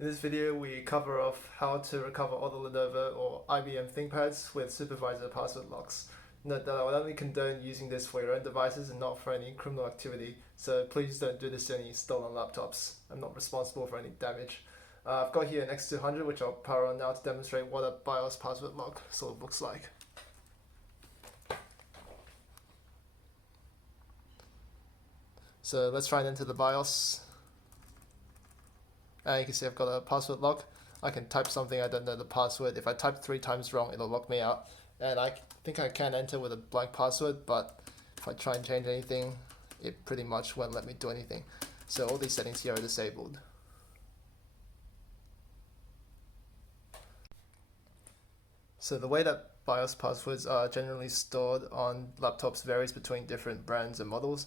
In this video, we cover off how to recover all the Lenovo or IBM Thinkpads with Supervisor password locks. Note that I will only condone using this for your own devices and not for any criminal activity, so please don't do this to any stolen laptops. I'm not responsible for any damage. I've got here an X200 which I'll power on now to demonstrate what a BIOS password lock sort of looks like. So let's try and enter the BIOS. And you can see I've got a password lock. I can type something, I don't know the password. If I type 3 times wrong, it'll lock me out. And I think I can enter with a blank password, but if I try and change anything, it pretty much won't let me do anything. So all these settings here are disabled. So the way that BIOS passwords are generally stored on laptops varies between different brands and models.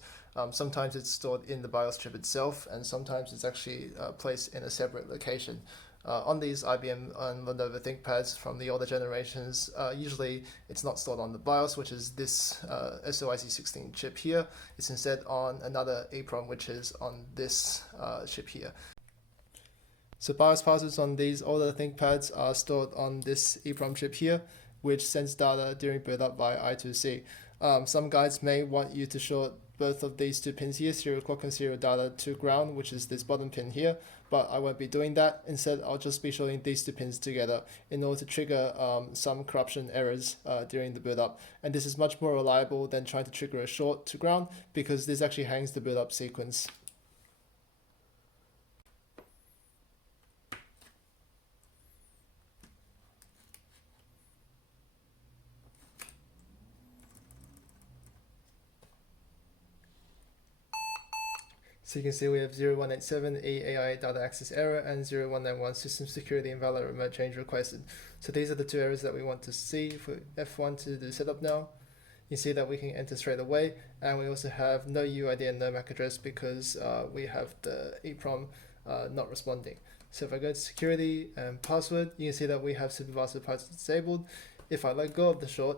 Sometimes it's stored in the BIOS chip itself, and sometimes it's actually placed in a separate location. On these IBM and Lenovo Thinkpads from the older generations, usually it's not stored on the BIOS, which is this SOIC16 chip here. It's instead on another EEPROM, which is on this chip here. So BIOS passwords on these older ThinkPads are stored on this EEPROM chip here, which sends data during boot up via I2C. Some guides may want you to short both of these two pins here, serial clock and serial data, to ground, which is this bottom pin here, but I won't be doing that. Instead, I'll just be shorting these two pins together in order to trigger some corruption errors during the boot up. And this is much more reliable than trying to trigger a short to ground, because this actually hangs the boot up sequence. So you can see we have 0187 EAI data access error and 0191 system security invalid remote change requested. So these are the two errors that we want to see for F1 to do setup now. You see that we can enter straight away, and we also have no UID and no MAC address because we have the EEPROM not responding. So if I go to security and password, you can see that we have supervisor password disabled. If I let go of the short,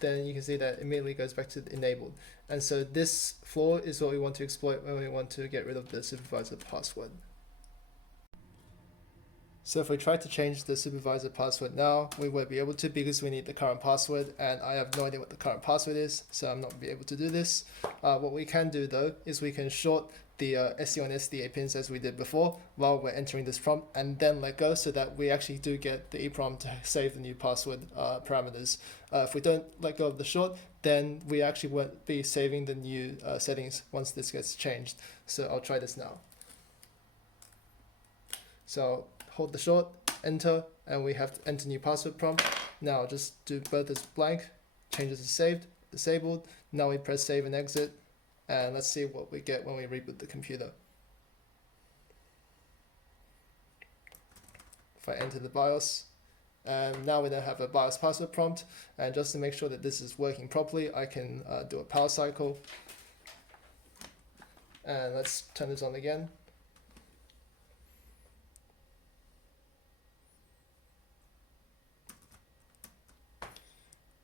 then you can see that it immediately goes back to enabled. And so this flaw is what we want to exploit when we want to get rid of the supervisor password. So if we try to change the supervisor password now, we won't be able to because we need the current password, and I have no idea what the current password is, so I'm not going to be able to do this. What we can do though is we can short the SDO and SDA pins as we did before while we're entering this prompt, and then let go so that we actually do get the EEPROM to save the new password parameters. If we don't let go of the short, then we actually won't be saving the new settings once this gets changed. So I'll try this now. So hold the short, enter, and we have to enter new password prompt. Now I'll just do both as blank, changes to saved, disabled. Now we press save and exit, and let's see what we get when we reboot the computer. If I enter the BIOS, and now we don't have a BIOS password prompt, and just to make sure that this is working properly, I can do a power cycle, and let's turn this on again.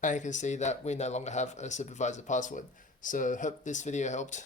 And you can see that we no longer have a supervisor password. So hope this video helped.